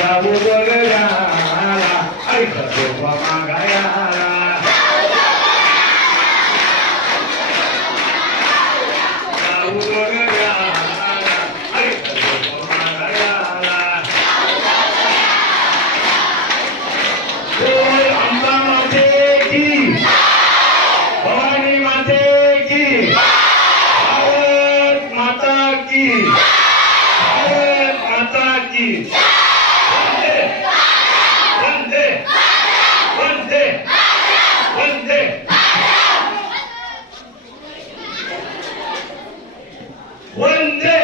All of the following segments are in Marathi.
जाऊ बघायला ऐक झोपा मागायला जाऊ वंदे!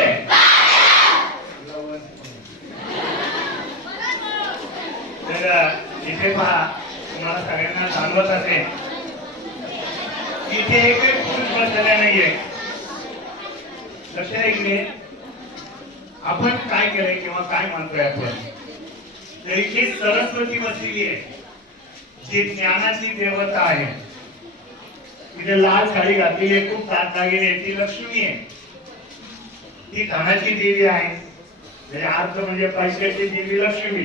तर इथे पहा तुम्हाला सगळ्यांना जाणवत असेल इथे हे काही पुरुष बसलेला नाहीये. लक्ष आहे आपण काय केलंय किंवा काय मानतोय आपण? तर इथे सरस्वती बसलेली आहे जी ज्ञानाची देवता आहे. तिथे लाल साडी घातलेली आहे खूप दात दागिने आहे ती लक्ष्मी आहे. ती धनाची देवी आहे. म्हणजे अर्थ म्हणजे पैशाची देवी लक्ष्मी.